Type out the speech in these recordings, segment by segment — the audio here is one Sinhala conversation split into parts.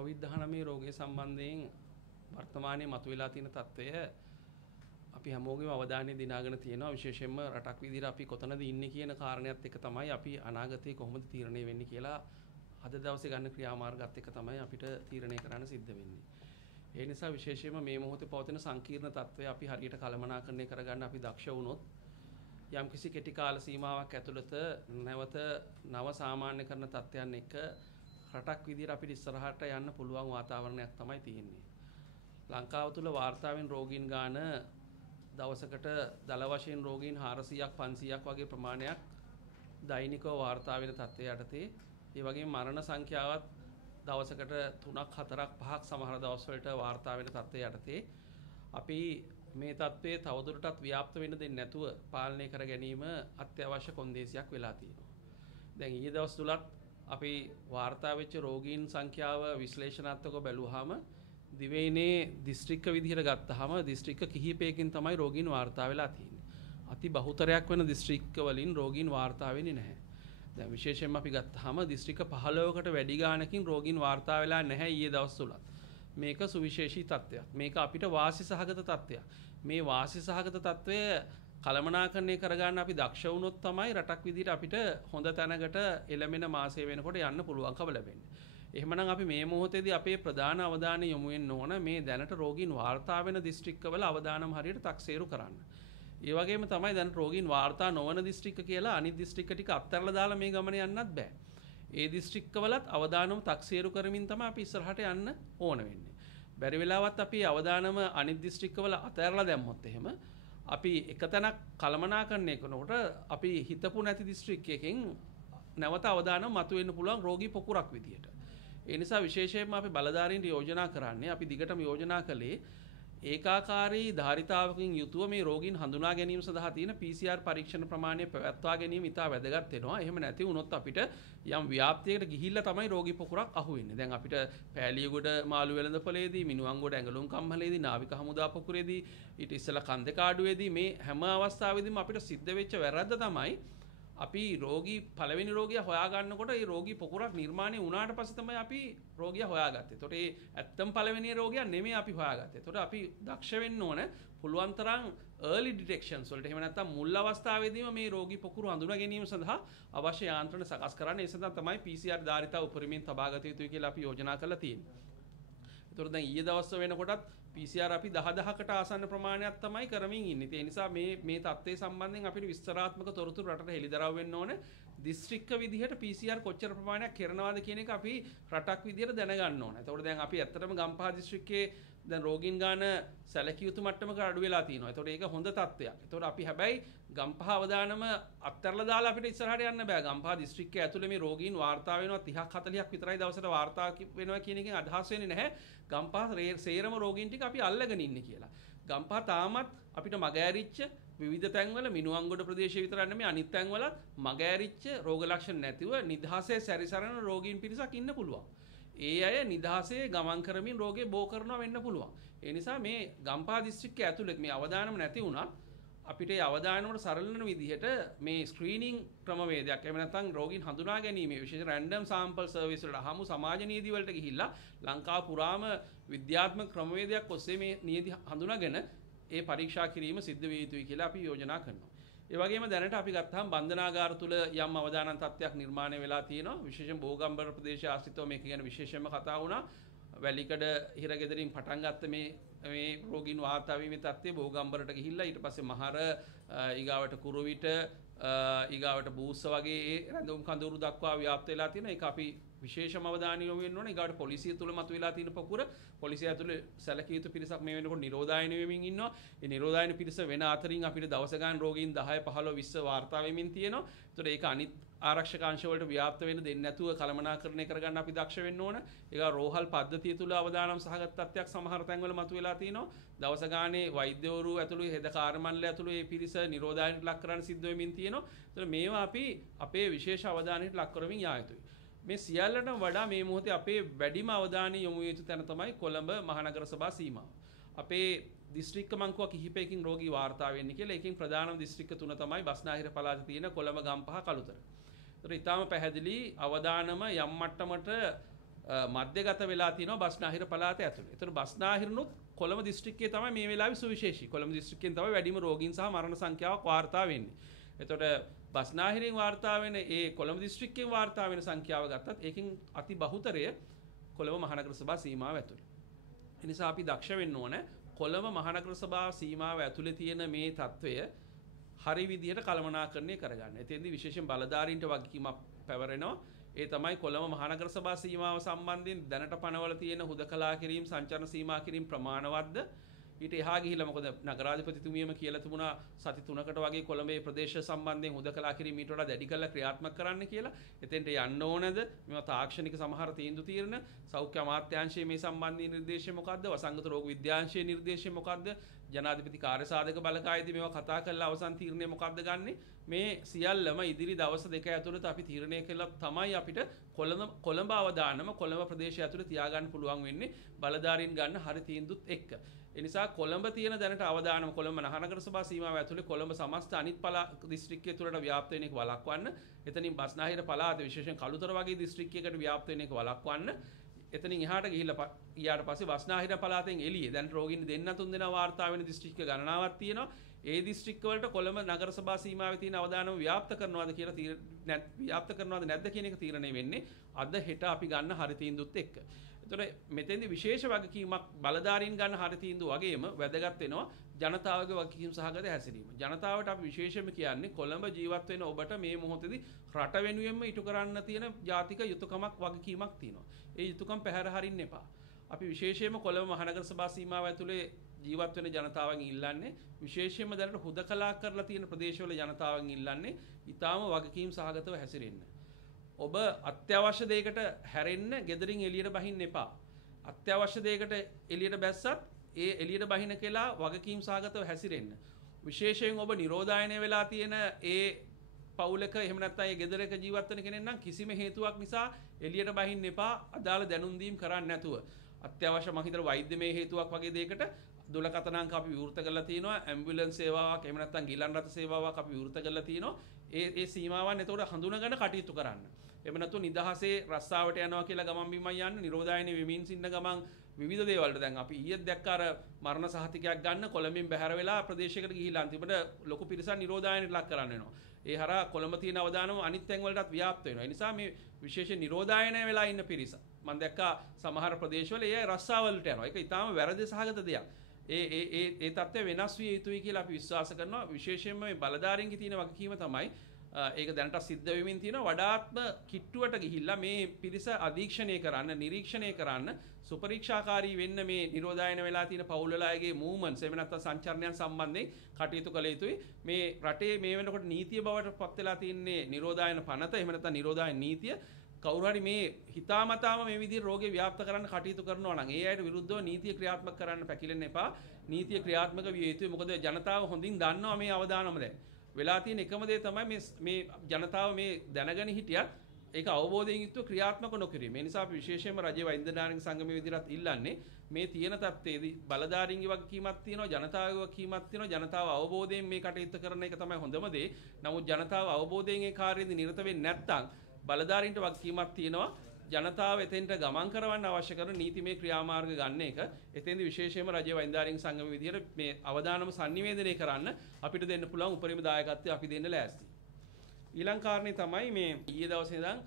COVID-19 රෝගය සම්බන්ධයෙන් වර්තමානයේ මතුවලා තියෙන තත්ත්වය අපි හැමෝගෙම අවධානය දිනාගෙන තියෙනවා. විශේෂයෙන්ම රටක් විදිහට අපි කොතනද ඉන්නේ කියන කාරණයක් එක තමයි අපි අනාගතේ කොහොමද තීරණය වෙන්නේ කියලා අද දවසේ ගන්න ක්‍රියාමාර්ගات එක තමයි අපිට තීරණය කරන්න සිද්ධ වෙන්නේ. ඒ නිසා විශේෂයෙන්ම මේ මොහොතේ පවතින සංකීර්ණ තත්ත්වය අපි හරියට කළමනාකරණය කරගන්න අපි දක්ෂ වුණොත් යම්කිසි කෙටි කාල සීමාවක් ඇතුළත නැවත නව සාමාන්‍ය කරන තත්ත්වයන් එක්ක රටක් විදිහට අපිට ඉස්සරහට යන්න පුළුවන් වාතාවරණයක් තමයි තියෙන්නේ. ලංකාව තුළ වාර්තා වෙන රෝගීන් ගාන දවසකට දල වශයෙන් රෝගීන් 400ක් 500ක් වගේ ප්‍රමාණයක් දෛනිකව වාර්තා වෙන තත්ත්වය යටතේ ඒ වගේම මරණ සංඛ්‍යාවත් දවසකට 3ක් 4ක් 5ක් සමහර දවස්වලට වාර්තා වෙන තත්ත්වය යටතේ අපි මේ තත්ත්වයේ තවදුරටත් ව්‍යාප්ත වෙන්න දෙන්නේ නැතුව පාලනය කර ගැනීම අත්‍යවශ්‍ය කොන්දේසියක් වෙලා තියෙනවා. දැන් ඊයේ දවස් තුලත් අපි වාර්තා වෙච්ච රෝගීන් සංඛ්‍යාව විශ්ලේෂණාත්මකව බැලුවාම දිවයිනේ දිස්ත්‍රික්ක විදිහට ගත්තාම දිස්ත්‍රික්ක කිහිපයකින් තමයි රෝගීන් වාර්තා වෙලා තියෙන්නේ. අති බහුතරයක් වෙන දිස්ත්‍රික්ක වලින් රෝගීන් වාර්තා වෙන්නේ නැහැ. දැන් විශේෂයෙන්ම අපි ගත්තාම දිස්ත්‍රික්ක 15කට වැඩි ගාණකින් රෝගීන් වාර්තා වෙලා නැහැ ඊයේ දවස් තුලත්. මේක සුවිශේෂී තත්ත්වයක්. මේක අපිට වාසි සහගත තත්ත්වයක්. මේ වාසි සහගත තත්ත්වය කළමනාකරණය කරගන්න අපි දක්ෂ වුණොත් තමයි රටක් විදිහට අපිට හොඳ තැනකට එළමෙන මාසය වෙනකොට යන්න පුළුවන්කම ලැබෙන්නේ. එහෙමනම් අපි මේ මොහොතේදී අපේ ප්‍රධාන අවධානය යොමු වෙන්න ඕන මේ දැනට රෝගීන් වාර්තා වෙන දිස්ත්‍රික්කවල අවදානම් හරියට තක්සේරු කරන්න. ඒ වගේම තමයි දැන් රෝගීන් වාර්තා නොවන දිස්ත්‍රික්ක කියලා අනිත් දිස්ත්‍රික්ක ටික අත්හැරලා දාලා මේ ගමන යන්නත් බෑ. ඒ දිස්ත්‍රික්කවලත් අවදානම තක්සේරු කරමින් තමයි අපි ඉස්සරහට යන්න ඕන වෙන්නේ. බැරි වෙලාවත් අපි අවදානම අනිත් දිස්ත්‍රික්කවල අතහැරලා දැම්මොත් එහෙම අපි එකතැනක් කළමනාකරණය කරනකොට අපි හිතපු නැති දිස්ත්‍රික්කයකින් නැවත අවදානම මතුවෙන්න පුළුවන් රෝගී පොකුරක් විදියට. ඒ නිසා විශේෂයෙන්ම අපි බලධාරීන්ට යෝජනා කරන්නේ අපි දිගටම යෝජනා කළේ ඒකාකාරී ධාරිතාවකින් යුතුව මේ රෝගීන් හඳුනා ගැනීම සඳහා තියෙන PCR පරීක්ෂණ ප්‍රමාණය පැවැත්වා ගැනීම ඉතා වැදගත් වෙනවා. එහෙම නැති වුණොත් අපිට යම් ව්‍යාප්තියකට ගිහිල්ලා තමයි රෝගී පොකුරක් අහුවෙන්නේ. දැන් අපිට පෑලියගොඩ මාළු වෙළඳපොලේදී, මිනුවන්ගොඩ ඇඟලුම් කම්හලේදී, නාවික හමුදා පොකුරේදී, ඊට ඉස්සෙල්ලා කන්දකාඩුවේදී මේ හැම අවස්ථාවෙදීම අපිට සිද්ධ වෙච්ච වැරද්ද තමයි අපි රෝගී පළවෙනි රෝගියා හොයාගන්නකොට ඒ රෝගී පොකුරක් නිර්මාණය වුණාට පස්සේ තමයි අපි රෝගියා හොයාගත්තේ. ඒතකොට ඒ ඇත්තම පළවෙනි රෝගියා නෙමෙයි අපි හොයාගත්තේ. ඒතකොට අපි දක්ෂ වෙන්න ඕන පුළුවන් තරම් early detections වලට. එහෙම නැත්නම් මුල් අවස්ථාවේදීම මේ රෝගී පොකුරු හඳුනා ගැනීම සඳහා අවශ්‍ය යාන්ත්‍රණ සකස් කරන්න. ඒ සඳහා තමයි PCR ධාරිතාව උපරිමයෙන් තබා ගත යුතුයි කියලා අපි යෝජනා කරලා තියෙන්නේ. ඒතකොට දැන් ඊයේ දවස් වෙනකොටත් PCR අපි 10000කට ආසන්න ප්‍රමාණයක් තමයි කරමින් ඉන්නේ. ඒ නිසා මේ තත්ත්වයේ සම්බන්ධයෙන් අපිට විස්තරාත්මක තොරතුරු රටට හෙළිදරව් වෙන්න ඕනේ. දිස්ත්‍රික්ක විදිහට PCR කොච්චර ප්‍රමාණයක් කරනවාද කියන එක අපි රටක් විදිහට දැනගන්න ඕනේ. ඒතකොට දැන් අපි ඇත්තටම ගම්පහ දිස්ත්‍රික්කයේ දැන් රෝගීන් ගාන සැලකිය යුතු මට්ටමක අඩු වෙලා තියෙනවා. ඒතකොට ඒක හොඳ තත්ත්වයක්. ඒතකොට අපි හැබැයි ගම්පහ අවදානම අත්හැරලා දාලා අපිට ඉස්සරහට යන්න බෑ. ගම්පහ දිස්ත්‍රික්කය ඇතුලේ මේ රෝගීන් වාර්තා වෙනවා 30ක් 40ක් විතරයි දවසට වාර්තා වෙනවා කියන එකෙන් අදහස් වෙන්නේ නැහැ. ගම්පහ සේරම රෝගීන් ටික අපි අල්ලගෙන ඉන්නේ කියලා. ගම්පහ තාමත් අපිට මගහැරිච්ච විවිධ තැන්වල මිනුවන්ගොඩ ප්‍රදේශය විතරක් නෙමෙයි අනිත් තැන්වල මගහැරිච්ච රෝග ලක්ෂණ නැතිව නිදහසේ සැරිසරන රෝගීන් පිරිසක් ඉන්න පුළුවන්. ඒ අය නිදහසේ ගමන් කරමින් රෝගේ බෝ කරනවා වෙන්න පුළුවන්. ඒ නිසා මේ ගම්පහ දිස්ත්‍රික්කය ඇතුළේ මේ අවදානම නැති වුණත් අපිට ඒ අවදානමට සරලන විදිහට මේ ස්ක්‍රීනින් ක්‍රමවේදයක් එහෙම නැත්නම් රෝගීන් හඳුනා ගැනීම විශේෂ රැන්ඩම් සාම්පල් සර්විස් වලට අහමු සමාජ නීති වලට ගිහිල්ලා ලංකාව පුරාම විද්‍යාත්මක ක්‍රමවේදයක් ඔස්සේ මේ නීති හඳුනාගෙන ඒ පරීක්ෂා කිරීම සිද්ධ විය යුතුයි කියලා අපි යෝජනා කරනවා. ඒ වගේම දැනට අපි ගත්තාම බන්ධනාගාර තුල යම් අවදානම් තත්ත්වයක් නිර්මාණය වෙලා තියෙනවා. විශේෂයෙන් බෝගම්බර ප්‍රදේශයේ ආශ්‍රිතව මේක ගැන විශේෂයෙන්ම කතා වුණා. වැලිකඩ හිරගෙදරින් පටන් ගත්ත මේ රෝගීන් වාර්තා වීමේ තත්ත්වය බෝගම්බරට ගිහිල්ලා ඊට පස්සේ මහර ඊගාවට කුරුවිට ඊගාවට බූස්ස වගේ ඒ රැඳුම් කඳවුරු දක්වා ව්‍යාප්ත වෙලා තියෙනවා. ඒක අපි විශේෂම අවධානය යොමු වෙන්න ඕනේ. ඊගාවට පොලිසිය තුල මතුවලා තියෙන පොකුර පොලිසිය ඇතුලේ සැලකිය යුතු පිරිසක් මේ වෙනකොට නිරෝධායන වෙමින් ඉන්නවා. ඒ නිරෝධායන පිරිස වෙන අතරින් අපිට දවස ගන්න රෝගීන් 10 15 20 වාර්තා වෙමින් තියෙනවා. ඒතකොට ඒක අනිත් ආරක්ෂක අංශ වලට ව්‍යාප්ත වෙන්න දෙන්නේ නැතුව කළමනාකරණය කරගන්න අපි දක්ෂ වෙන්න ඕන. ඒක රෝහල් පද්ධතිය තුල අවදානම් සහගත තත්ත්වයක් සමහර තැන්වල මතුවලා තියෙනවා. දවස ගානේ වෛද්‍යවරු ඇතුළු හෙද කාර්යමණ්ඩලය ඇතුළු මේ පිරිස නිරෝධායනට ලක් කරන්න සිද්ධ වෙමින් තියෙනවා. ඒතකොට මේවා අපි අපේ විශේෂ අවධානයට ලක් කරමින් යා යුතුයි. මේ සියල්ලටම වඩා මේ මොහොතේ අපේ වැඩිම අවධානය යොමු යුතු තැන තමයි කොළඹ මහනගර සභා සීමාව. අපේ දිස්ත්‍රික්ක මංකුව කිහිපයකින් රෝගී වාර්තා වෙන්නේ කියලා. ඒකෙන් ප්‍රධානම දිස්ත්‍රික්ක තුන තමයි බස්නාහිර පළාතේ තියෙන කොළඹ ගම්පහ කළුතර. ඒතර ඊටාම පැහැදිලි අවදානම යම් මට්ටමට මධ්‍යගත වෙලා තියෙනවා බස්නාහිර පළාත ඇතුළේ. ඒතර බස්නාහිරනුත් කොළඹ දිස්ත්‍රික්කයේ තමයි මේ වෙලාවේ සුවිශේෂී. කොළඹ දිස්ත්‍රික්කයෙන් තමයි වැඩිම රෝගීන් සහ මරණ සංඛ්‍යාවක් වාර්තා වෙන්නේ. එතකොට බස්නාහිරෙන් වාර්තා වෙන ඒ කොළඹ දිස්ත්‍රික්කයෙන් වාර්තා වෙන සංඛ්‍යාව ගත්තත් ඒකෙන් අති බහුතරය කොළඹ මහනගර සභා සීමාව ඇතුළේ. ඒ නිසා අපි දක්ෂ වෙන්න ඕන කොළඹ මහනගර සභා සීමාව ඇතුළේ තියෙන මේ తত্ত্বය හරි විදිහට කළමනාකරණය කරගන්න. එතෙන්දී විශේෂයෙන් බලධාරීන්ට වගකීමක් පැවරෙනවා. ඒ තමයි කොළඹ මහනගර සභා සීමාව සම්බන්ධයෙන් දැනට පනවල තියෙන හුදකලා කිරීම සංචරණ සීමා කිරීම ප්‍රමාණවත්ද? ඊට එහා ගිහිල්ලා මොකද නගරාධිපතිතුමියම කියලා තිබුණා සති 3කට වගේ කොළඹේ ප්‍රදේශ සම්බන්ධයෙන් හුදකලා කිරීම ඊට වඩා දැඩි කරලා ක්‍රියාත්මක කරන්න කියලා. එතෙන්ට යන්න ඕනද? මේවා තාක්ෂණික සමහර තීන්දුව తీරන සෞඛ්‍ය අමාත්‍යාංශයේ මේ සම්බන්ධී නිර්දේශය මොකද්ද? වසංගත රෝග විද්‍යාංශයේ නිර්දේශය මොකද්ද? ජනාධිපති කාර්යසාධක බලකායේදී මේවා කතා කරලා අවසන් තීරණය මොකද්ද ගන්නෙ? මේ සියල්ලම ඉදිරි දවස් දෙක ඇතුළත අපි තීරණය කළා තමයි අපිට කොළඹ අවදානම කොළඹ ප්‍රදේශය ඇතුළේ තියාගන්න පුළුවන් වෙන්නේ බලධාරීන් ගන්න හරි තීන්දුවත් එක්ක. ඒ නිසා කොළඹ තියෙන දැනට අවදානම කොළඹ මහනගර සභා සීමාව ඇතුළේ කොළඹ සමස්ත අනිත් පළාත් දිස්ත්‍රික්කය තුළට ව්‍යාප්ත වෙන එක වළක්වන්න. එතනින් බස්නාහිර පළාත විශේෂයෙන් කළුතර වගේ දිස්ත්‍රික්කයකට ව්‍යාප්ත වෙන එක වළක්වන්න. එතනින් එහාට ගිහිල්ලා ඊට පස්සේ බස්නාහිර පළාතෙන් එළියේ දැන් රෝගීන් දෙන්න තුන් දෙනා වාර්තා වෙන දිස්ත්‍රික්ක ගණනාවක් තියෙනවා. ඒ දිස්ත්‍රික්ක වලට කොළඹ නගර සභා සීමාවේ තියෙන අවදානම ව්‍යාප්ත කරනවාද කියලා ව්‍යාප්ත කරනවාද නැද්ද කියන එක තීරණය වෙන්නේ අද හෙට අපි ගන්න හරි තීන්දුවත් එක්ක. ඒතකොට මෙතෙන්දි විශේෂ වගකීමක් බලධාරීන් ගන්න හරි තීන්දුව වගේම වැදගත් වෙනවා ජනතාවගේ වගකීම් සහගත හැසිරීම. ජනතාවට අපි විශේෂයෙන්ම කියන්නේ කොළඹ ජීවත් වෙන ඔබට මේ මොහොතේදී රට වෙනුවෙන්ම ඉටු කරන්න තියෙන ජාතික යුතුයකමක් වගකීමක් තියෙනවා. ඒ යුතුයකම් පැහැර හරින්න එපා. අපි විශේෂයෙන්ම කොළඹ මහනගර සභා සීමාව ඇතුලේ ජීවත් වෙන ජනතාවන් ඉල්ලන්නේ විශේෂයෙන්ම දැනට හුදකලා කරලා තියෙන ප්‍රදේශවල ජනතාවන් ඉල්ලන්නේ ඊටාම වගකීම් සහගතව හැසිරෙන්න. ඔබ අත්‍යවශ්‍ය දෙයකට හැරෙන්න ගෙදරින් එළියට බහින්න එපා. අත්‍යවශ්‍ය දෙයකට එළියට බැස්සත් ඒ එළියට බහින කියලා වගකීම් සහගතව හැසිරෙන්න. විශේෂයෙන් ඔබ නිරෝධායනය වෙලා තියෙන ඒ පවුලක එහෙම නැත්නම් ඒ ගෙදරක ජීවත් වෙන කෙනෙක් නම් කිසිම හේතුවක් නිසා එළියට බහින්න එපා. අදාළ දැනුම් දීම් කරන්නේ නැතුව. අත්‍යවශ්‍ය මම හිතන වෛද්‍යමය හේතුවක් වගේ දෙයකට දුරකථන අංක අපි විවෘත කරලා තියෙනවා. ඇම්බියුලන්ස් සේවාවක් එහෙම නැත්නම් ගිලන් රථ සේවාවක් අපි විවෘත කරලා තියෙනවා. ඒ සීමාවන් එතකොට හඳුනගෙන කටයුතු කරන්න. එහෙම නැත්නම් නිදහසේ රස්සාවට යනවා කියලා ගමන් බිමන් යන්න නිරෝධායන වෙමින් සින්න ගමන් විවිධ දේවල්ට දැන් අපි ඊයේ දැක්ක අර මරණ සහතිකයක් ගන්න කොළඹින් බැහැර වෙලා ප්‍රදේශයකට ගිහිල්ලා අන්තිමට ලොකු පිරිසක් නිරෝධායනයට ලක් කරන්න වෙනවා. ඒ හරහා කොළඹ තියෙන අවදානම අනිත් තැන් වලටත් ව්‍යාප්ත වෙනවා. ඒ නිසා මේ විශේෂ නිරෝධායනය වෙලා ඉන්න පිරිස මම දැක්කා සමහර ප්‍රදේශවල ඒ රස්සාවලට යනවා. ඒක ඊටාම වැරදි සහගත දෙයක්. ඒ තත්ත්වය වෙනස් විය යුතුයි කියලා අපි විශ්වාස කරනවා. විශේෂයෙන්ම මේ බලධාරීන්ගේ තියෙන වගකීම තමයි ඒක දැනට සිද්ධ වෙමින් තියෙන වඩාත්ම කිට්ටුවට ගිහිල්ලා මේ පිරිස අධීක්ෂණය කරන්න නිරීක්ෂණය කරන්න සුපරීක්ෂාකාරී වෙන්න මේ නිරෝධායන වෙලා තියෙන පවුල් වල අයගේ මූවමන්ට්ස් එහෙම නැත්නම් සංචරණයන් සම්බන්ධයෙන් කටයුතු කළ යුතුයි. මේ රටේ මේ වෙනකොට නීතිය බවට පත් වෙලා තින්නේ නිරෝධායන පනත එහෙම නැත්නම් නිරෝධායන නීතිය. කවුරු හරි මේ හිතාමතාම මේ විදිහට රෝගේ ව්‍යාප්ත කරන්න කටයුතු කරනවා නම් ඒ අයට විරුද්ධව නීතිය ක්‍රියාත්මක කරන්න පැකිලෙන්න එපා. නීතිය ක්‍රියාත්මක විය යුතුයි. මොකද ජනතාව හොඳින් දන්නවා මේ අවදානම දැන්. වෙලා තියෙන එකම දේ තමයි මේ ජනතාව මේ දැනගෙන හිටියත් ඒක අවබෝධයෙන් යුක්තව ක්‍රියාත්මක නොකිරීම. ඒ නිසා අපි විශේෂයෙන්ම රජයේ වෛද්‍යනාරික සංගමයේ විදිහට ඉල්ලන්නේ මේ තියෙන තත්ත්වයේදී බලධාරීන්ගේ වගකීමක් තියෙනවා ජනතාවගේ වගකීමක් තියෙනවා ජනතාව අවබෝධයෙන් මේ කටයුතු කරන එක තමයි හොඳම දේ. නමුත් ජනතාව අවබෝධයෙන් ඒ කාර්යයේදී නිරත වෙන්නේ නැත්නම් බලධාරීන්ට වගකීමක් තියෙනවා ජනතාව එතෙන්ට ගමන් කරවන්න අවශ්‍ය කරන නීතිමය ක්‍රියාමාර්ග ගන්න එක. එතෙන්දී විශේෂයෙන්ම රජයේ වෛද්‍යනාරික සංගමයේ විදිහට මේ අවදානම sannivedanaya කරන්න අපිට දෙන්න පුළුවන් උපරිම දායකත්වය අපි දෙන්න ලෑස්ති. ඊළඟ කාරණේ තමයි මේ ඊයේ දවසේ ඉඳන්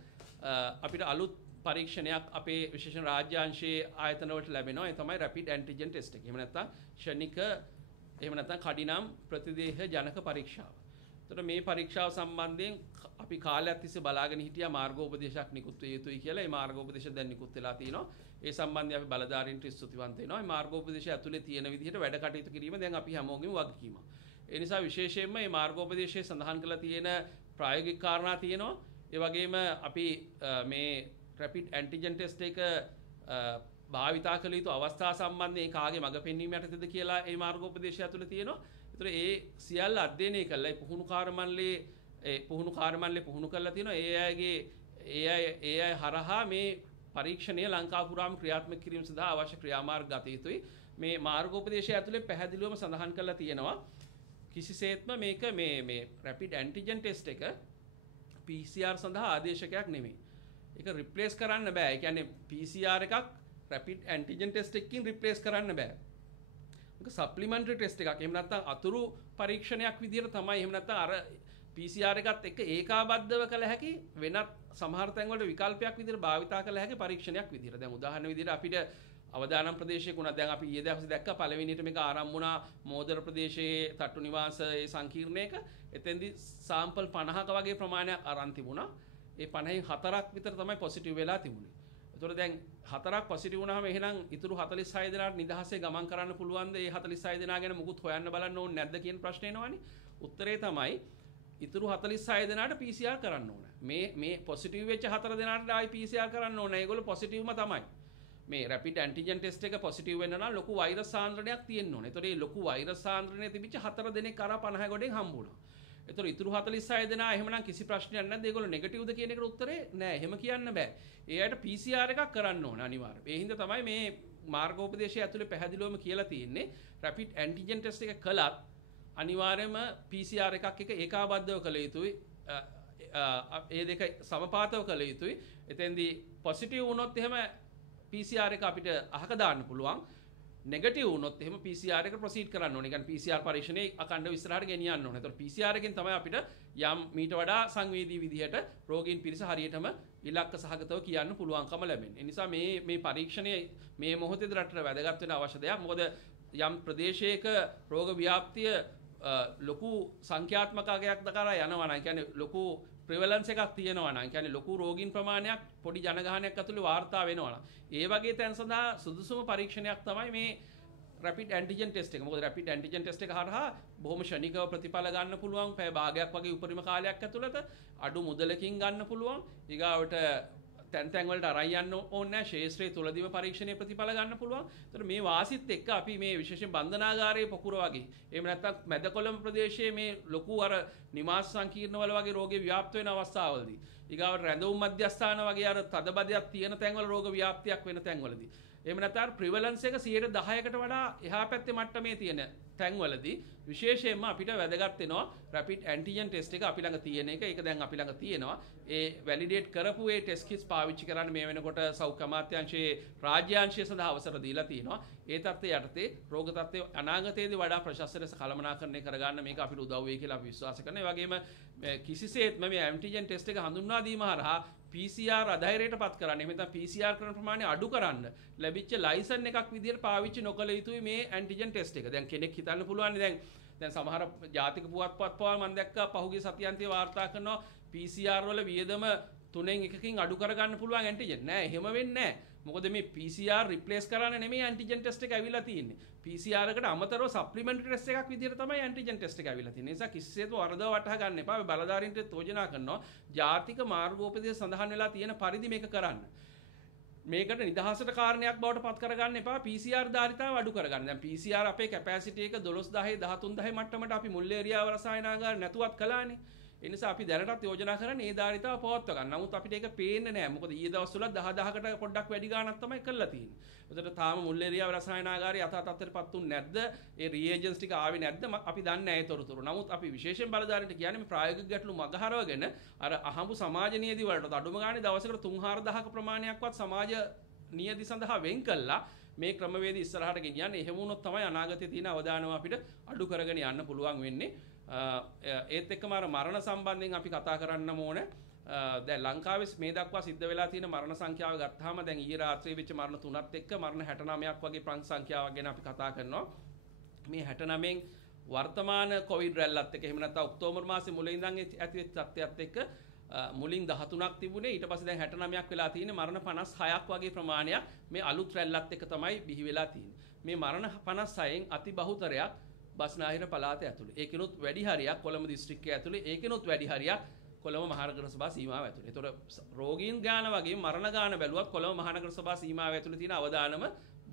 අපිට අලුත් පරීක්ෂණයක් අපේ විශේෂ රාජ්‍යාංශයේ ආයතන වලට ලැබෙනවා. ඒ තමයි රැපිඩ් ඇන්ටිජන් ටෙස්ට් එක. එහෙම නැත්නම් ෂණික එහෙම නැත්නම් කඩිනම් ප්‍රතිදේහ ජනක පරීක්ෂාව. එතකොට මේ පරීක්ෂාව සම්බන්ධයෙන් අපි කාලයක් තිස්සේ බලාගෙන හිටියා මාර්ගෝපදේශයක් නිකුත් විය යුතුයි කියලා. ඒ මාර්ගෝපදේශ දැන් නිකුත් වෙලා තිනවා. ඒ සම්බන්ධයෙන් අපි බලධාරීන්ට ස්තුතිවන්ත වෙනවා. මේ මාර්ගෝපදේශය ඇතුලේ තියෙන විදිහට වැඩ කටයුතු කිරීම දැන් අපි හැමෝගෙම වගකීමක්. ඒ නිසා විශේෂයෙන්ම මේ මාර්ගෝපදේශයේ සඳහන් කරලා තියෙන ප්‍රායෝගික කාරණා තියෙනවා. ඒ වගේම අපි මේ රැපිඩ් ඇන්ටිජන් ටෙස්ට් එක භාවිතා කළ යුතු අවස්ථා සම්බන්ධයෙන් කාගේ මඟ පෙන්වීම යටතේද කියලා මේ මාර්ගෝපදේශය ඇතුලේ තියෙනවා. ඒතර ඒ සියල්ල අධ්‍යයනය කළා. ඒ පුහුණු කාර්යමණ්ඩලයේ පුහුණු කරලා තියෙනවා. ඒ අය හරහා මේ පරීක්ෂණය ලංකාව පුරාම ක්‍රියාත්මක කිරීම සඳහා අවශ්‍ය ක්‍රියාමාර්ග ගත යුතුයි. මේ මාර්ගෝපදේශය ඇතුලේ පැහැදිලිවම සඳහන් කරලා තියෙනවා. කිසිසේත්ම මේක මේ රැපිඩ් ඇන්ටිජන් ටෙස්ට් එක PCR සඳහා ආදේශකයක් නෙමෙයි. ඒක රිප්ලේස් කරන්න බෑ. ඒ කියන්නේ PCR එකක් රැපිඩ් ඇන්ටිජන් ටෙස්ට් එකකින් රිප්ලේස් කරන්න බෑ. ඒක සප්ලිමන්ටරි ටෙස්ට් එකක්. එහෙම නැත්නම් අතුරු පරීක්ෂණයක් විදිහට තමයි. එහෙම නැත්නම් අර PCR එකත් එක්ක ඒකාබද්ධව කළ හැකි වෙනත් සමහර තැන්වල විකල්පයක් විදිහට භාවිතා කළ හැකි පරීක්ෂණයක් විදිහට. දැන් උදාහරණ විදිහට අපිට අවදානම් ප්‍රදේශයක උනත් දැන් අපි ඊයේ දවසේ දැක්ක පළවෙනියට මේක ආරම්භ වුණා මෝදර ප්‍රදේශයේ තට්ටු නිවාස ඒ සංකීර්ණයක. එතෙන්දි සාම්පල් 50ක වගේ ප්‍රමාණයක් අරන් තිබුණා. ඒ 50න් 4ක් විතර තමයි පොසිටිව් වෙලා තිබුණේ. ඒතකොට දැන් 4ක් පොසිටිව් වුණාම එහෙනම් ඉතුරු 46 දෙනාට නිදහසේ ගමන් කරන්න පුළුවන්ද? ඒ 46 දෙනා ගැන මුකුත් හොයන්න බලන්න ඕනේ නැද්ද කියන ප්‍රශ්නේ එනවනේ. උත්තරේ තමයි ඉතුරු 46 දෙනාට PCR කරන්න ඕන. මේ පොසිටිව් වෙච්ච 4 දෙනාට ආයි PCR කරන්න ඕන. ඒගොල්ලෝ පොසිටිව්ම තමයි. මේ රැපිඩ් ඇන්ටිජන් ටෙස්ට් එක පොසිටිව් වෙන්න නම් ලොකු වෛරස් සාන්ද්‍රණයක් තියෙන්න ඕනේ. ඒතකොට මේ ලොකු වෛරස් සාන්ද්‍රණය තිබිච්ච 4 දෙනෙක් අර 50 ගොඩෙන් හම්බුණා. ඒතකොට ඉතුරු 46 දෙනා එහෙමනම් කිසි ප්‍රශ්නයක් නැද්ද? ඒගොල්ලෝ නෙගටිව්ද කියන එකට උත්තරේ නෑ. එහෙම කියන්න බෑ. ඒ අයට PCR එකක් කරන්න ඕන අනිවාර්යයෙන්. ඒ හින්දා තමයි මේ මාර්ගෝපදේශය ඇතුලේ පැහැදිලිවම කියලා තියෙන්නේ රැපිඩ් ඇන්ටිජන් ටෙස්ට් එක කළත් අනිවාර්යයෙන්ම PCR එකක් එක ඒකාබද්ධව කළ යුතුයි. ඒ දෙක සමපාතව කළ යුතුයි. එතෙන්දී පොසිටිව් වුණොත් එහෙම PCR එක අපිට අහක දාන්න පුළුවන්. නෙගටිව් වුණොත් එහෙම PCR එක ප්‍රොසීඩ් කරන්න ඕනේ. يعني PCR පරීක්ෂණේ අකණ්ඩව ඉස්සරහට ගෙනියන්න ඕනේ. ඒතකොට PCR එකෙන් තමයි අපිට යම් මීට වඩා සංවේදී විදිහට රෝගීන් පිරිස හරියටම ඉලක්ක සහගතව කියන්න පුළුවන්කම ලැබෙන්නේ. ඒ නිසා මේ පරීක්ෂණය මේ මොහොතේදී රටට වැදගත් වෙන අවශ්‍ය දෙයක්. මොකද යම් ප්‍රදේශයක රෝග ව්‍යාප්තිය ලොකු සංඛ්‍යාත්මක අගයක් දක්වා යනවා නම් කියන්නේ ලොකු ප්‍රිවලන්ස් එකක් තියෙනවා නම් කියන්නේ ලොකු රෝගීන් ප්‍රමාණයක් පොඩි ජනගහනයක් ඇතුළේ වාර්තා වෙනවා නම් ඒ වගේ තැන් සඳහා සුදුසුම පරීක්ෂණයක් තමයි මේ රැපිඩ් ඇන්ටිජන් ටෙස්ට් එක. මොකද රැපිඩ් ඇන්ටිජන් ටෙස්ට් එක හරහා බොහොම ෂණිකව ප්‍රතිඵල ගන්න පුළුවන්. පැය භාගයක් වගේ උපරිම කාලයක් ඇතුළත අඩු මුදලකින් ගන්න පුළුවන්. ඊගාවට තැන් වලට අරන් යන්න ඕනේ නැහැ. ශේෂ්ත්‍රයේ තුලදීම පරීක්ෂණයේ ප්‍රතිඵල ගන්න පුළුවන්. ඒතර මේ වාසිත් එක්ක අපි මේ විශේෂයෙන් බන්ධනාගාරයේ පොකුර වගේ එහෙම නැත්නම් මැද කොළඹ ප්‍රදේශයේ මේ ලොකු අර නිවාස සංකීර්ණවල වගේ රෝගේ ව්‍යාප්ත වෙන අවස්ථාවලදී ඊගාවට රැඳවුම් මධ්‍යස්ථාන වගේ අර තදබදයක් තියෙන තැන්වල රෝග ව්‍යාප්තියක් වෙන තැන්වලදී එහෙම නැත්නම් ප්‍රිවලන්ස් එක 10%කට වඩා එහා පැත්තේ මට්ටමේ තියෙන තැන්වලදී විශේෂයෙන්ම අපිට වැදගත් වෙනවා රැපිඩ් ඇන්ටිජන් ටෙස්ට් එක අපි ළඟ තියෙන එක. ඒක දැන් අපි ළඟ තියෙනවා. ඒ වැලිඩේට් කරපු ඒ ටෙස්ට් කිට්ස් පාවිච්චි කරන්න මේ වෙනකොට සෞඛ්‍ය අමාත්‍යාංශයේ රාජ්‍යාංශය සඳහා අවසර දීලා තියෙනවා. ඒ තත්ත්වයේ යටතේ රෝග තත්ත්වය අනාගතයේදී වඩා ප්‍රශස්ත ලෙස කළමනාකරණය කරගන්න මේක අපිට උදව් වෙයි කියලා අපි විශ්වාස කරනවා. ඒ වගේම කිසිසේත්ම මේ ඇන්ටිජන් ටෙස්ට් එක හඳුන්වා දීම හරහා PCR අධෛර්යයට පත් කරන්න. එහෙම නැත්නම් PCR කරන ප්‍රමාණය අඩු කරන්න ලැබිච්ච ලයිසන් එකක් විදිහට පාවිච්චි නොකළ යුතුයි මේ ඇන්ටිජන් ටෙස්ට් එක. දැන් කෙනෙක් හිතන්න පුළුවන් දැන් සමහර ජාතික පුවත්පත් පවා මම දැක්කා පහුගිය සතියන්තයේ වාර්තා කරනවා PCR වල වියදම 3න් 1කින් අඩු කරගන්න පුළුවන් ඇන්ටිජන්. නෑ එහෙම වෙන්නේ නෑ. මොකද මේ PCR රිප්ලේස් කරන්න නෙමෙයි ඇන්ටිජන් ටෙස්ට් එක ඇවිල්ලා තියෙන්නේ. PCR එකට අමතරව සප්ලිමන්ටරි ටෙස්ට් එකක් විදිහට තමයි ඇන්ටිජන් ටෙස්ට් එක ඇවිල්ලා තියෙන්නේ. ඒ නිසා කිසිසේත්ම වරදව වටහා ගන්න එපා. අපි බලධාරීන්ට යෝජනා කරනවා ජාතික මාර්ගෝපදේශ සඳහන් වෙලා තියෙන පරිදි මේක කරන්න. මේකට නිදහසට කාරණයක් බවට පත් කරගන්න එපා. PCR ධාරිතාව අඩු කරගන්න. දැන් PCR අපේ කැපැසිටි එක 12000 13000 මට්ටමට අපි මුල් ඒරියාව රසායනාගාර නැතුවත් කළානේ. ඒ නිසා අපි දැනටත් යෝජනා කරන්නේ ඒ ධාරිතාව පවත්වා ගන්න. නමුත් අපිට ඒක පේන්නේ නැහැ. මොකද ඊයේ දවස්වල 10000කට පොඩ්ඩක් වැඩි ගාණක් තමයි කරලා තියෙන්නේ. ඒකට තාම මුල් ඒරියාව රසායනාගාරයේ යථා තත්ත්වයටපත් උන්නේ නැද්ද? ඒ රියේජන්ට්ස් ටික ආවේ නැද්ද? අපි දන්නේ නැහැ ඒ තොරතුරු. නමුත් අපි විශේෂයෙන් බලධාරීන්ට කියන්නේ මේ ප්‍රායෝගික ගැටලු මගහරවගෙන අර අහඹු සමාජ නියදි වලට අඩුම ගානේ දවසකට 3-4000ක ප්‍රමාණයක්වත් සමාජ නියදි සඳහා වෙන් කළා මේ ක්‍රමවේද ඉස්සරහට ගෙනියන්න. එහෙම වුණොත් තමයි අනාගතයේ තියෙන අවදානම අපිට අඩු කරගෙන යන්න පුළුවන් වෙන්නේ. ඒත් එක්කම අර මරණ සම්බන්ධයෙන් අපි කතා කරන්න ඕනේ. දැන් ලංකාවේ මේ දක්වා සිද්ධ වෙලා තියෙන මරණ සංඛ්‍යාව ගත්තාම දැන් ඊයේ රාත්‍රියේ වෙච්ච මරණ 3ත් එක්ක මරණ 69ක් වගේ ප්‍රංශ සංඛ්‍යාවක් ගැන අපි කතා කරනවා. මේ 69න් වර්තමාන කොවිඩ් රැල්ලත් එක්ක එහෙම නැත්නම් ඔක්තෝබර් මාසේ මුල ඉඳන් ඇතිවෙච්ච තත්ත්වයක් එක්ක මුලින් 13ක් තිබුණේ. ඊට පස්සේ දැන් 69ක් වෙලා තියෙන්නේ. මරණ 56ක් වගේ ප්‍රමාණයක් මේ අලුත් රැල්ලත් එක්ක තමයි බිහි වෙලා තියෙන්නේ. මේ මරණ 56න් අති බහුතරයක් බස්නාහිර පළාත ඇතුළේ. ඒකිනුත් වැඩි හරියක් කොළඹ දිස්ත්‍රික්කය ඇතුළේ. ඒකිනුත් වැඩි හරියක් කොළඹ මහනගර සභා සීමාව ඇතුළේ. ඒතකොට රෝගීන් ගාන වගේ මරණ ගාන බැලුවත් කොළඹ මහනගර සභා සීමාව ඇතුළේ තියෙන අවදානම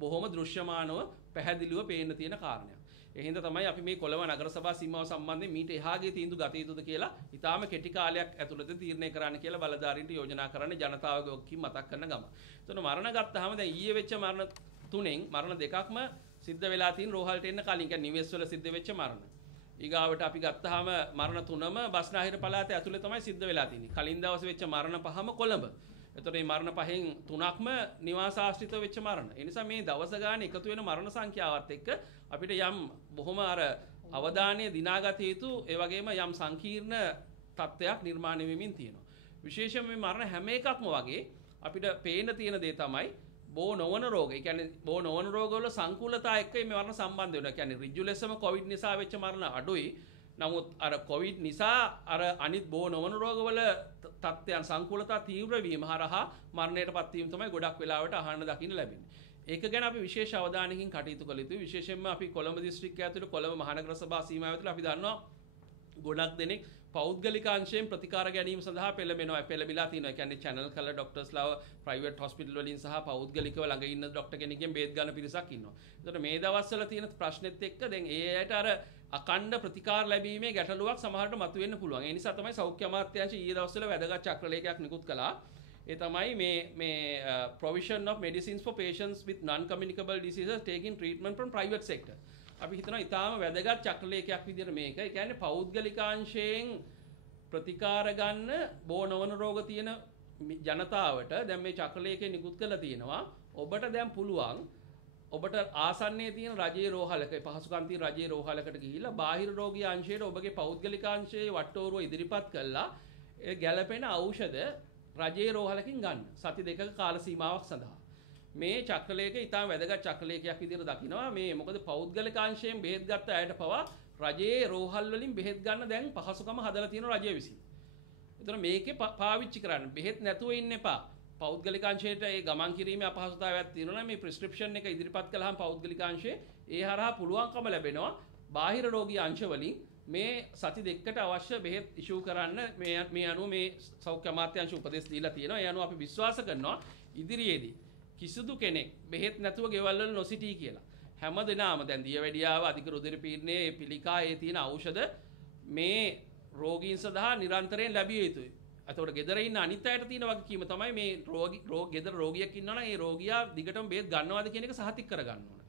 බොහොම දෘශ්‍යමානව පැහැදිලිව පේන්න තියෙන කාරණයක්. ඒ හින්දා තමයි අපි මේ කොළඹ නගර සභා සීමාව සම්බන්ධයෙන් මීට එහාගේ තීන්දුව ගත යුතුද කියලා ඊටාම කෙටි කාලයක් ඇතුළත තීරණය කරන්න කියලා බලධාරීන්ට යෝජනා කරන්න ජනතාවගේ ඔක්කින් මතක් කරන ගම. එතකොට මරණ ගත්තාම දැන් ඊයේ වෙච්ච මරණ 3න් මරණ 2ක්ම සිද්ධ වෙලා තියෙන රෝහලට එන්න කලින් කියන්නේ නිවෙස් වල සිද්ධ වෙච්ච මරණ. ඊගාවට අපි ගත්තාම මරණ 3ම බස්නාහිර පළාත ඇතුලේ තමයි සිද්ධ වෙලා තියෙන්නේ. කලින් දවසේ වෙච්ච මරණ 5ම කොළඹ. එතකොට මේ මරණ පහෙන් 3ක්ම නිවාසාශ්‍රිත වෙච්ච මරණ. ඒ නිසා මේ දවස ගානේ එකතු වෙන මරණ සංඛ්‍යාවත් එක්ක අපිට යම් බොහොම අර අවධානය දිනාගත යුතු ඒ වගේම යම් සංකීර්ණ තත්ත්වයක් නිර්මාණය වෙමින් තියෙනවා. විශේෂයෙන් මේ මරණ හැම එකක්ම වගේ අපිට පේන තියෙන දේ තමයි බෝ නොවන රෝග. ඒ කියන්නේ බෝ නොවන රෝගවල සංකූලතා එක්ක මේ මරණ සම්බන්ධ වෙනවා. කියන්නේ ඍජු ලෙසම කොවිඩ් නිසා වෙච්ච මරණ අඩුයි. නමුත් අර කොවිඩ් නිසා අර අනිත් බෝ නොවන රෝගවල තත්ත්වයන් සංකූලතා තීව්‍ර වීම හරහා මරණයටපත් වීම තමයි ගොඩක් වෙලාවට අහන්න දකින්න ලැබෙන්නේ. ඒක ගැන අපි විශේෂ අවධානයකින් කටයුතු කළ යුතුයි. විශේෂයෙන්ම අපි කොළඹ දිස්ත්‍රික්කය ඇතුළේ කොළඹ මහනගර සභා සීමාව ඇතුළේ අපි දන්නවා ගොඩක් දෙනෙක් පෞද්ගලික අංශයෙන් ප්‍රතිකාර ගැනීම සඳහා පෙළඹිලා තියෙනවා. ඒ කියන්නේ channel කළ ડોක්ටර්ස්ලාව ප්‍රයිවට් හොස්පිටල් වලින් සහ පෞද්ගලිකව ළඟ ඉන්න ડોක්ටර් කෙනෙක්ගෙන් බේත් ගන්න පිරිසක් ඉන්නවා. ඒතකොට මේ දවස්වල තියෙන ප්‍රශ්නෙත් එක්ක දැන් ඒ ඇයට අර අකණ්ඩ ප්‍රතිකාර ලැබීමේ ගැටලුවක් සමහරට මතුවෙන්න පුළුවන්. ඒ නිසා තමයි සෞඛ්‍ය අමාත්‍යාංශය ඊයේ දවස්වල වැදගත් චක්‍රලේඛයක් නිකුත් කළා. ඒ තමයි මේ provision of medicines for patients with non-communicable diseases taking treatment from private sector. අපි හිතනවා ඊටාම වැදගත් චක්‍රලේඛයක් විදිහට මේක. ඒ කියන්නේ පෞද්ගලිකාංශයෙන් ප්‍රතිකාර ගන්න බෝ නොවන රෝග තියෙන ජනතාවට දැන් මේ චක්‍රලේඛය නිකුත් කරලා තියෙනවා. ඔබට දැන් පුළුවන් ඔබට ආසන්නයේ තියෙන රජයේ රෝහලක පහසුකම් තියෙන රජයේ රෝහලකට ගිහිල්ලා බාහිර රෝගී අංශයට ඔබගේ පෞද්ගලිකාංශයේ වට්ටෝරුව ඉදිරිපත් කළා ඒ ගැළපෙන ඖෂධ රජයේ රෝහලකින් ගන්න සති දෙකක කාල සීමාවක් සඳහා. මේ චක්‍රලේඛය ඊටම වැදගත් චක්‍රලේඛයක් විදිහට දකිනවා. මේ මොකද පෞද්ගලිකාංශයෙන් බෙහෙත් ගත්ත අයට පවා රජයේ රෝහල් වලින් බෙහෙත් ගන්න දැන් පහසුකම හදලා තියෙනවා රජය විසින්. ඒතර මේකේ පාවිච්චි කරන්න බෙහෙත් නැතුව ඉන්න එපා. පෞද්ගලිකාංශයට ඒ ගමන් කිරීමේ අපහසුතාවයක් තියෙනවා. මේ ප්‍රෙස්ක්‍රිප්ෂන් එක ඉදිරිපත් කළාම පෞද්ගලිකාංශයේ ඒ හරහා පුළුවන්කම ලැබෙනවා බාහිර රෝගී අංශ වලින් මේ සති දෙකකට අවශ්‍ය බෙහෙත් ඉෂුව කරන්න මේ අනුව මේ සෞඛ්‍ය අමාත්‍යාංශ උපදෙස් දීලා තියෙනවා. ඒ අනුව අපි විශ්වාස කරනවා ඉදිරියේදී කිසිදු කෙනෙක් බෙහෙත් නැතුව ගෙවල් වල නොසිටී කියලා. හැම දිනම දැන් දියවැඩියාව අධික රුධිර පීඩනයේ පිළිකා ඒ තියෙන ඖෂධ මේ රෝගීන් සඳහා නිරන්තරයෙන් ලැබිය යුතුයි. එතකොට ගෙදර ඉන්න අනිත් අයට තියෙන වගකීම තමයි මේ ගෙදර රෝගියෙක් ඉන්නවනම් ඒ රෝගියා දිගටම බෙහෙත් ගන්නවද කියන එක සහතික කර ගන්න ඕන.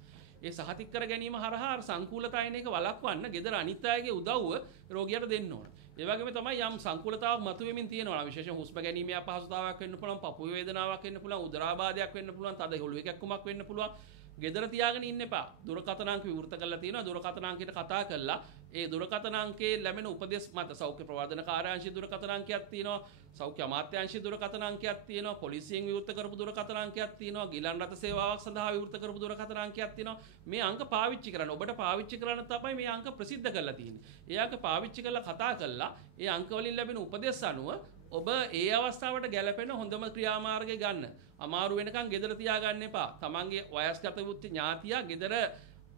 ඒ සහතික කර ගැනීම හරහා සංකූලතාවයන එක වළක්වන්න ගෙදර අනිත් අයගේ උදව්ව රෝගියාට දෙන්න ඕන. ඒ වගේම තමයි යම් සංකූලතාවක් මතුවෙමින් තියෙනවා. විශේෂයෙන් හුස්ම ගැනීමේ අපහසුතාවයක් වෙන්න පුළුවන්, පපුවේ වේදනාවක් වෙන්න පුළුවන්, උදරාබාධයක් වෙන්න පුළුවන්, තද ඔළුවේ කැක්කුමක් වෙන්න පුළුවන්. ගෙදර තියාගෙන ඉන්න එපා. දුරකථන අංක විවෘත කරලා තියෙනවා. දුරකථන අංකයට කතා කරලා ඒ දුරකථන අංකයේ ලැබෙන උපදෙස් මත සෞඛ්‍ය ප්‍රවර්ධන කාර්යාංශයේ දුරකථන අංකයක් තියෙනවා. සෞඛ්‍ය අමාත්‍යාංශයේ දුරකථන අංකයක් තියෙනවා. පොලිසියෙන් විවෘත කරපු දුරකථන අංකයක් තියෙනවා. ගිලන් රථ සේවාවක් සඳහා විවෘත කරපු දුරකථන අංකයක් තියෙනවා. මේ අංක පාවිච්චි කරන්න. ඔබට පාවිච්චි කරන්න තමයි මේ අංක ප්‍රසිද්ධ කරලා තියෙන්නේ. ඒ අංක පාවිච්චි කරලා කතා කරලා ඒ අංක වලින් ලැබෙන උපදෙස් අනුව ඔබ ඒ අවස්ථාවට ගැලපෙන හොඳම ක්‍රියාමාර්ගය ගන්න. අමාරු වෙනකන් ගෙදර තියාගන්න එපා. තමන්ගේ වයස්ගත වූ ඥාතියා ගෙදර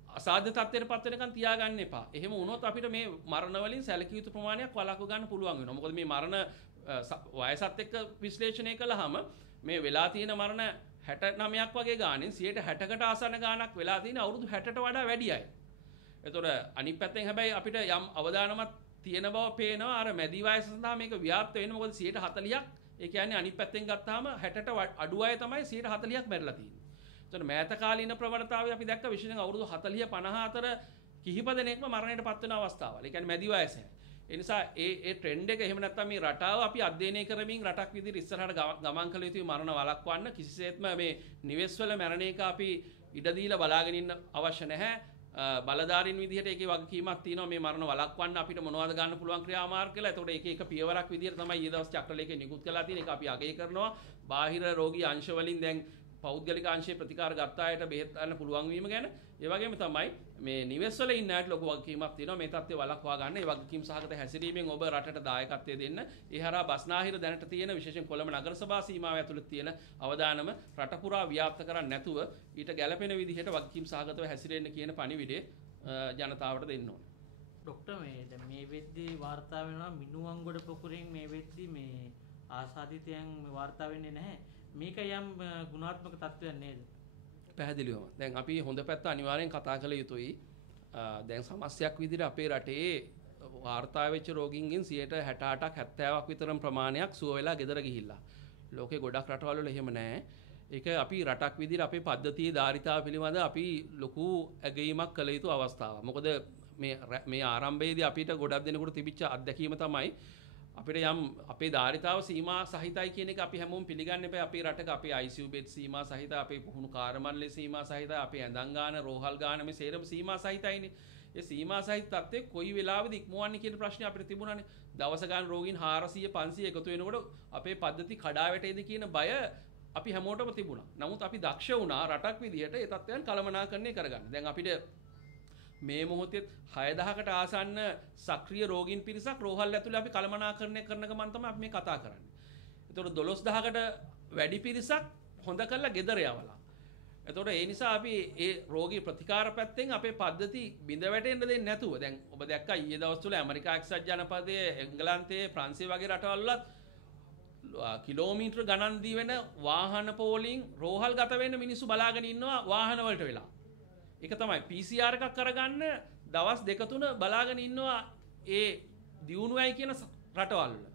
අසාධ්‍ය තත්ත්වයට පත් වෙනකන් තියාගන්න එපා. එහෙම වුණොත් අපිට මේ මරණ වලින් සැලකිය යුතු ප්‍රමාණයක් වළක්ව ගන්න පුළුවන් වෙනවා. මොකද මේ මරණ වයසත් එක්ක විශ්ලේෂණය කළාම මේ වෙලා තියෙන මරණ 69ක් වගේ ගානෙන් 60කට ආසන්න ගාණක් වෙලා තියෙන අවුරුදු 60ට වඩා වැඩි අය. ඒතොර අනිත් පැත්තෙන් හැබැයි අපිට යම් අවදානමක් තියෙන බව පේනවා. අර මැදි වයස සඳහා මේක ව්‍යාප්ත වෙන්නේ. මොකද 40ක් ඒ කියන්නේ අනිත් පැත්තෙන් ගත්තාම 60ට අඩු අය තමයි 40ක් මැරිලා තියෙන්නේ. එතකොට මෑත කාලීන ප්‍රවණතාවය අපි දැක්ක විශේෂයෙන් අවුරුදු 40 50 අතර කිහිප දෙනෙක්ම මරණයට පත් වෙන අවස්ථාවල්. ඒ කියන්නේ මැදි වයසේ. ඒ නිසා ඒ ට්‍රෙන්ඩ් එක එහෙම නැත්නම් මේ රටාව අපි අධ්‍යයනය කරමින් රටක් විදිහට ඉස්සරහට ගමන් කළ යුතුයි. මරණ වළක්වන්න කිසිසේත්ම මේ නිවෙස්වල මැරණ එක අපි ඉඩ දීලා බලාගෙන ඉන්න අවශ්‍ය නැහැ. බලධාරීන් විදිහට ඒකේ වගකීමක් තියෙනවා මේ මරණ වළක්වන්න අපිට මොනවද ගන්න පුළුවන් ක්‍රියාමාර්ග කියලා. එතකොට එක පියවරක් විදිහට තමයි ඊයේ දවස් චක්‍රලේඛය නිකුත් කළා තියෙන එක අපි අගය කරනවා. බාහිර රෝගී අංශ වලින් දැන් පෞද්ගලික අංශයේ ප්‍රතිකාර ගත්ත අයට බෙහෙත් ගන්න පුළුවන් වීම ගැන. ඒ වගේම තමයි මේ නිවෙස්වල ඉන්න අයට ලොකු වගකීමක් තියෙනවා මේ තත්ත්වය වළක්වා ගන්න. ඒ වගකීම් සහගත හැසිරීමෙන් ඔබ රටට දායකත්වය දෙන්න. ඒ හරහා බස්නාහිර දැනට තියෙන විශේෂයෙන් කොළඹ නගර සභා සීමාව ඇතුළත තියෙන අවදානම රට පුරා ව්‍යාප්ත කරන්නේ නැතුව ඊට ගැළපෙන විදිහට වගකීම් සහගතව හැසිරෙන්න කියන පණිවිඩය ජනතාවට දෙන්න ඕනේ. ડોක්ටර් මේ වෙද්දී වාර්තා වෙනවා මිනුවන්ගොඩ පොකුරෙන් මේ වෙද්දී මේ ආසාදිතයන් වාර්තා වෙන්නේ නැහැ. මේක යම් ගුණාත්මක තත්ත්වයක් නේද? පැහැදිලිවම. දැන් අපි හොඳ පැත්ත අනිවාර්යෙන් කතා කළ යුතුයි. දැන් සමස්තයක් විදිහට අපේ රටේ වාර්තා වෙච්ච රෝගීන්ගෙන් 68ක් 70ක් විතරම ප්‍රමාණයක් සුව වෙලා ගෙදර ගිහිල්ලා. ලෝකේ ගොඩක් රටවල් වල එහෙම නැහැ. ඒක අපි රටක් විදිහට අපේ පද්ධතියේ ධාරිතාව පිළිබඳ අපි ලොකු ඇගීමක් කළ යුතු අවස්ථාවක්. මොකද මේ ආරම්භයේදී අපිට ගොඩක් දෙනෙකුට තිබිච්ච අත්දැකීම තමයි අපිට යම් අපේ ධාරිතාව සීමා සහිතයි කියන එක අපි හැමෝම පිළිගන්න එපා. අපේ රටක අපේ ICU බෙඩ් සීමා සහිතයි, අපේ පුහුණු කාර්යමණ්ඩල සීමා සහිතයි, අපේ ඇඳන් ගාන, රෝහල් ගාන මේ සේරම සීමා සහිතයිනේ. ඒ සීමා සහිත තත්ත්වයේ කොයි වෙලාවෙද ඉක්මවන්නේ කියන ප්‍රශ්නේ අපිට තිබුණානේ. දවස ගාන රෝගීන් 400 500 එකතු වෙනකොට අපේ පද්ධති කඩා වැටෙයිද කියන බය අපි හැමෝටම තිබුණා. නමුත් අපි දක්ෂ වුණා රටක් විදිහට ඒ තත්ත්වයන් කළමනාකරණය කරගන්න. දැන් අපිට මේ මොහොතේ 6000කට ආසන්න සක්‍රීය රෝගීන් පිරිසක් රෝහල් ඇතුලේ අපි කළමනාකරණය කරන ගමන් තමයි අපි මේ කතා කරන්නේ. ඒතකොට 12000කට වැඩි පිරිසක් හොඳ කරලා ගෙදර යවලා. ඒතකොට ඒ නිසා අපි ඒ රෝගී ප්‍රතිකාර පැත්තෙන් අපේ පද්ධති බිඳ වැටෙන්න දෙන්නේ නැතුව දැන් ඔබ දැක්කා ඊයේ දවස්වල ඇමරිකා එක්සත් ජනපදයේ එංගලන්තයේ ප්‍රංශය වගේ රටවල්වලත් කිලෝමීටර් ගණන් දී වෙන වාහන පෝලිං රෝහල් ගත වෙන්න මිනිස්සු බලාගෙන ඉන්නවා වාහන වලට වෙලා. ඒක තමයි PCR එකක් කරගන්න දවස් 2-3 බලාගෙන ඉන්නවා ඒ දියුණුවයි කියන රටවල් වල.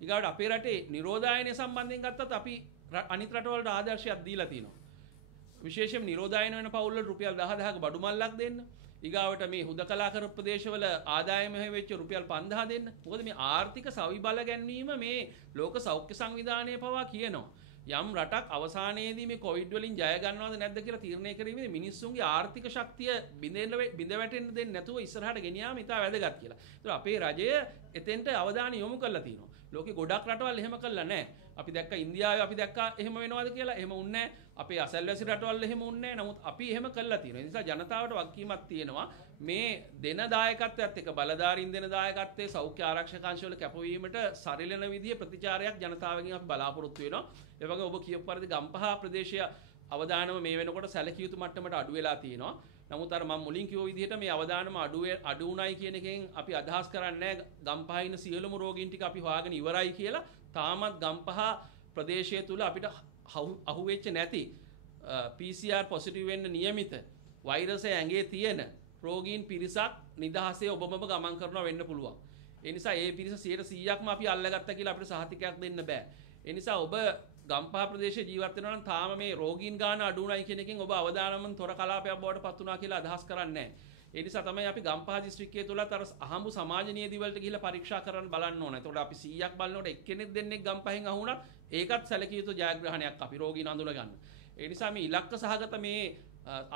ඊගාට අපේ රටේ නිරෝධායනය සම්බන්ධයෙන් ගත්තත් අපි අනිත් රටවලට ආදර්ශයක් දීලා තිනවා. විශේෂයෙන් නිරෝධායන වෙන පවුල් වල රුපියල් 10000ක බඩු මල්ලක් දෙන්න. ඊගාවට මේ හුදකලා කර ප්‍රදේශවල ආදායම වෙච්ච රුපියල් 5000 දෙන්න. මොකද මේ ආර්ථික සවිබල ගැන්වීම මේ ලෝක සෞඛ්‍ය සංවිධානය පවා කියනවා. යම් රටක් අවසානයේදී මේ කොවිඩ් වලින් ජය ගන්නවද නැද්ද කියලා තීරණය කිරීමේදී මිනිස්සුන්ගේ ආර්ථික ශක්තිය බිඳ වැටෙන්න දෙන්නේ නැතුව ඉස්සරහට ගෙනියාම ඉතා වැදගත් කියලා. ඒතර අපේ රජය එතෙන්ට අවධානය යොමු කරලා තියෙනවා. ලෝකේ ගොඩක් රටවල් එහෙම කළා නැහැ. අපි දැක්ක ඉන්දියාවේ අපි දැක්කා එහෙම වෙනවද කියලා. එහෙම වුන්නේ නැහැ. අපේ අසල්වැසි රටවල් එහෙම වුන්නේ නැහැ. නමුත් අපි එහෙම කළා තියෙනවා. ඒ නිසා ජනතාවට වගකීමක් තියෙනවා මේ දෙන දායකත්වයත් එක්ක බලධාරීන් දෙන දායකත්වයේ සෞඛ්‍ය ආරක්ෂක අංශ වල කැපවීමට සරිලන විදිහේ ප්‍රතිචාරයක් ජනතාවගෙන් අපි බලාපොරොත්තු වෙනවා. ඒ වගේ ඔබ කියපු පරිදි ගම්පහ ප්‍රදේශය අවදානම මේ වෙනකොට සැලකිය යුතු මට්ටමට අඩු වෙලා තියෙනවා. නමුත් අර මම මුලින් කිව්ව විදිහට මේ අවදානම අඩු උණයි කියන එකෙන් අපි අදහස් කරන්නේ ගම්පහ ඉන්න සියලුම රෝගීන් ටික අපි හොයාගෙන ඉවරයි කියලා. තාමත් ගම්පහ ප්‍රදේශය තුල අපිට අහුවෙච්ච නැති PCR පොසිටිව් වෙන්න නියමිත වෛරසය ඇඟේ තියෙන රෝගීන් පිරිසක් නිදහසේ ඔබම ගමන් කරනවා වෙන්න පුළුවන්. ඒ නිසා ඒ පිරිස 100%ක්ම අපි අල්ලගත්තා කියලා අපිට සහතිකයක් දෙන්න බෑ. ඒ නිසා ඔබ ගම්පහ ප්‍රදේශයේ ජීවත් වෙනවා නම් තාම මේ රෝගීන් ගාන අඩු උනායි කියන එකෙන් ඔබ අවදානමෙන් තොර කලාපයක් බවට පත් වුණා කියලා අදහස් කරන්නේ නැහැ. ඒ නිසා තමයි අපි ගම්පහ දිස්ත්‍රික්කයේ තුලත් අර අහඹු සමාජ නියදී වලට ගිහිල්ලා පරීක්ෂා කරන්න බලන්න ඕන. එතකොට අපි 100ක් බලනකොට එක්කෙනෙක් දෙන්නෙක් ගම්පහෙන් අහුණත් ඒකත් සැලකිය යුතු ජයග්‍රහණයක් අපි රෝගීන් අඳුන ගන්න. ඒ නිසා මේ ඉලක්ක සහගත මේ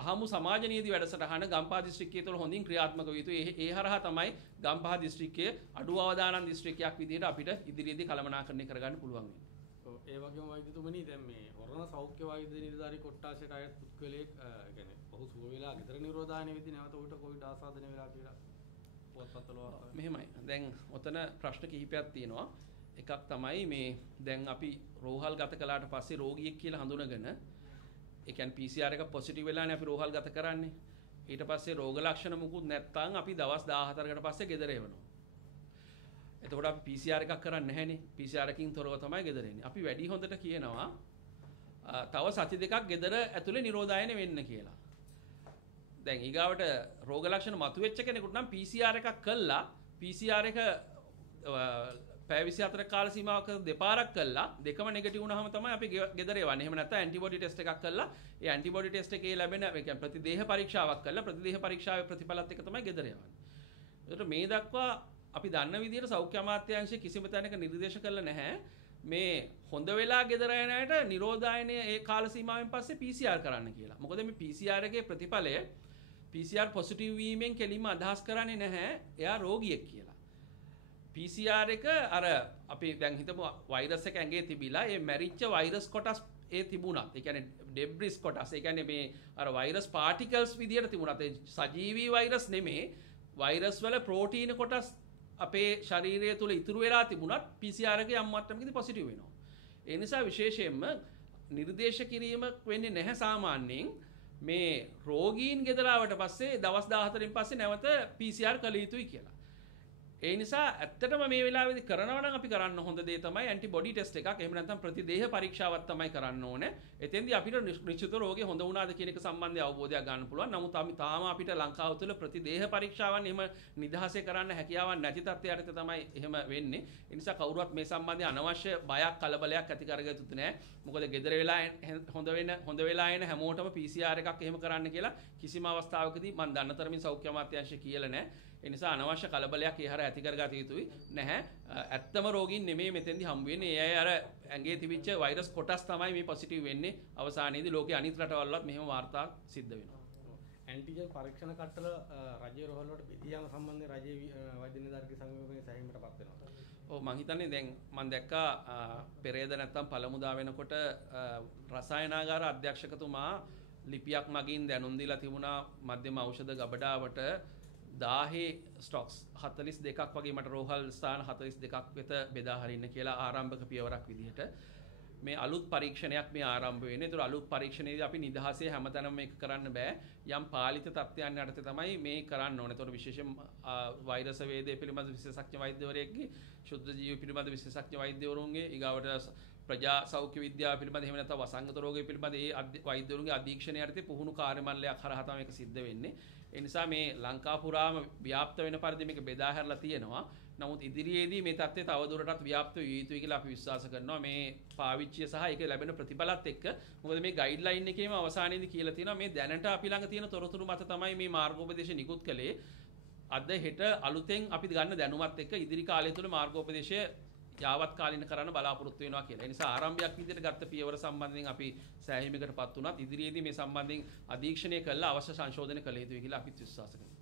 අහමු සමාජ නීති වැඩසටහන ගම්පහ දිස්ත්‍රික්කයේ තුල හොඳින් ක්‍රියාත්මක විය යුතුයි. ඒ හරහා තමයි ගම්පහ දිස්ත්‍රික්කයේ අඩු අවදානම් දිස්ත්‍රික්කයක් විදිහට අපිට ඉදිරියේදී කළමනාකරණය කරගන්න පුළුවන් වෙන්නේ. ඔව් ඒ වගේම වෛද්‍යතුමනි දැන් මේ හොරණ සෞඛ්‍ය වෛද්‍ය නිලධාරී කොට්ටාසයට අයත් පුද්ගලයෙක් කියන්නේ බහු සුව වෙලා ගෙදර නිරෝධායන වෙද්දී නැවත උට කොවිඩ් ආසාදනය වෙලා කියලා පුවත්පත්වල වාර්තා වෙනවා. මෙහෙමයි. දැන් ඔතන ප්‍රශ්න කිහිපයක් තියෙනවා. එකක් තමයි මේ දැන් අපි රෝහල් ගත කළාට පස්සේ රෝගියෙක් කියලා හඳුනගෙන ඒ කියන්නේ PCR එක පොසිටිව් වෙලානේ අපි රෝහල් ගත කරන්නේ. ඊට පස්සේ රෝග ලක්ෂණ මුකුත් නැත්නම් අපි දවස් 14කට පස්සේ ගෙදර එවනවා. එතකොට අපි PCR එකක් කරන්නේ නැහැනේ. PCR එකකින් තොරව තමයි ගෙදර එන්නේ. අපි වැඩි හොඳට කියනවා තව සති දෙකක් ගෙදර ඇතුලේ නිරෝධායන වෙන්න කියලා. දැන් ඊගාවට රෝග ලක්ෂණ මතුවෙච්ච කෙනෙකුට නම් PCR එකක් කළා PCR එක පැය 24 කාල සීමාවක දෙපාරක් කළා දෙකම නෙගටිව් වුණාම තමයි අපි ගෙදර එවන්නේ. එහෙම නැත්නම් ඇන්ටිබොඩි ටෙස්ට් එකක් කළා. ඒ ඇන්ටිබොඩි ටෙස්ට් එකේ ලැබෙන ඒ කියන්නේ ප්‍රතිදේහ පරීක්ෂාවක් කළා. ප්‍රතිදේහ පරීක්ෂාවේ ප්‍රතිඵලත් එක තමයි ගෙදර යවන්නේ. ඒකට මේ දක්වා අපි දන්න විදිහට සෞඛ්‍ය අමාත්‍යාංශය කිසිම තැනක නිර්දේශ කළා නැහැ. මේ හොඳ වෙලා ගෙදර යන අයට නිරෝධායනය ඒ කාල සීමාවෙන් පස්සේ PCR කරන්න කියලා. මොකද මේ PCR එකේ ප්‍රතිඵලය PCR පොසිටිව් වීමෙන් කෙලින්ම අදහස් කරන්නේ නැහැ එයා රෝගියෙක් කියලා. PCR එක අර අපි දැන් හිතමු වෛරස් එක ඇඟේ තිබිලා ඒ මැරිච්ච වෛරස් කොටස් ඒ තිබුණත් ඒ කියන්නේ ඩෙබ්‍රිස් කොටස් ඒ කියන්නේ මේ අර වෛරස් පාටිකල්ස් විදියට තිබුණත් ඒ සජීවී වෛරස් නෙමේ වෛරස් වල ප්‍රෝටීන කොටස් අපේ ශරීරය තුල ඉතුරු වෙලා තිබුණත් PCR එකේ යම් මට්ටමකදී පොසිටිව් වෙනවා. ඒ නිසා විශේෂයෙන්ම නිර්දේශ කිරීම වෙන්නේ නැහැ සාමාන්‍යයෙන් මේ රෝගීන් ගෙදර ආවට පස්සේ දවස් 14න් පස්සේ නැවත PCR කළ යුතුයි කියලා. ඒ නිසා ඇත්තටම මේ වෙලාවේදී කරනවා නම් අපි කරන්න හොඳ දේ තමයි ඇන්ටිබොඩි ටෙස්ට් එකක්. එහෙම නැත්නම් ප්‍රතිදේහ පරීක්ෂාවක් තමයි කරන්න ඕනේ. එතෙන්දී අපිට නිශ්චිත රෝගේ හොඳ වුණාද කියන එක සම්බන්ධව අවබෝධයක් ගන්න පුළුවන්. නමුත් අපි තාම අපිට ලංකාව තුළ ප්‍රතිදේහ පරීක්ෂාවන් එහෙම නිදහසේ කරන්න හැකියාවක් නැති තත්ත්වයකට තමයි එහෙම වෙන්නේ. ඒ නිසා කවුරුවත් මේ සම්බන්ධයෙන් අනවශ්‍ය බයක් කලබලයක් ඇති කරගත්තොත් නෑ. මොකද ගෙදර වෙලා හොඳ වෙලා එන හැමෝටම PCR එකක් එහෙම කරන්න කියලා කිසිම අවස්ථාවකදී මම දන්න තරමින් සෞඛ්‍ය අමාත්‍යාංශය කියලා නෑ. ඒ නිසා අනවශ්‍ය කලබලයක් ඒ හර ඇති කරගත යුතුයි නැහැ. ඇත්තම රෝගීන් නෙමෙයි මෙතෙන්දි හම්බ වෙන්නේ. ඒ අය අර ඇඟේ තිබිච්ච වෛරස් කොටස් තමයි මේ පොසිටිව් වෙන්නේ. අවසානයේදී ලෝකේ අනිත් රටවල්වත් මෙහෙම වාර්තා සිද්ධ වෙනවා. ඇන්ටිජන් පරීක්ෂණ කට්ටල රජයේ රෝහල් වලට බෙදී යාම සම්බන්ධයෙන් රජයේ වෛද්‍ය නිලධාරීගේ සංගමයේ සැහැමීමටපත් වෙනවා. ඔව් මං හිතන්නේ දැන් මම දැක්කා පෙරේද නැත්තම් පළමුදා වෙනකොට රසායනාගාර අධ්‍යක්ෂකතුමා ලිපියක් මගින් දැනුම් දීලා තිබුණා මධ්‍යම ඖෂධ ගබඩාවට 1000 ස්ටොක්ස් 42ක් වගේ මට රෝහල් ස්ථාන 42ක් වෙත බෙදා හරින්න කියලා ආරම්භක පියවරක් විදිහට මේ අලුත් පරීක්ෂණයක් මේ ආරම්භ වෙන්නේ. ඒතර අලුත් පරීක්ෂණයේදී අපි නිදහසේ හැමතැනම මේක කරන්න බෑ. යම් පාලිත තත්ත්වයන් යටතේ තමයි මේ කරන්න ඕනේ. ඒතර විශේෂයෙන් වෛරස් වේදේ පිළිබඳ විශේෂඥ වෛද්‍යවරයෙක්ගේ, ශුද්ධ ජීව පිළිබඳ විශේෂඥ වෛද්‍යවරුන්ගේ, ඊගාවට ප්‍රජා සෞඛ්‍ය විද්‍යාව පිළිබඳ එහෙම නැත්නම් වසංගත රෝගය පිළිබඳ ඒ වෛද්‍යවරුන්ගේ අධීක්ෂණය යටතේ පුහුණු කාර්යමණ්ඩලයක් හරහා තමයි මේක සිද්ධ වෙන්නේ. ඒ නිසා මේ ලංකා පුරාම ව්‍යාප්ත වෙන පරිදි මේක බෙදා හැරලා තියෙනවා. නමුත් ඉදිරියේදී මේ තත්ත්වය තවදුරටත් ව්‍යාප්ත විය යුතුයි කියලා අපි විශ්වාස කරනවා මේ පාවිච්චිය සහ ඒක ලැබෙන ප්‍රතිඵලත් එක්ක. මොකද මේ ගයිඩ්ලයින් එකේම අවසානයේදී කියලා තියෙනවා මේ දැනට අපි ළඟ තියෙන තොරතුරු මත තමයි මේ මාර්ගෝපදේශ නිකුත් කළේ. අද හෙට අලුතෙන් අපි ගන්න දැනුමත් එක්ක ඉදිරි කාලය තුළ මාර්ගෝපදේශය යාවත් කාලින කරන්න බලාපොරොත්තු වෙනවා කියලා. ඒ නිසා ආරම්භයක් විදිහට ගත්ත පියවර සම්බන්ධයෙන් අපි සෑහීමකටපත් වුණත් ඉදිරියේදී මේ සම්බන්ධයෙන් අධීක්ෂණය කළා අවශ්‍ය සංශෝධන කළ යුතුයි කියලා අපිත් විශ්වාස කරනවා.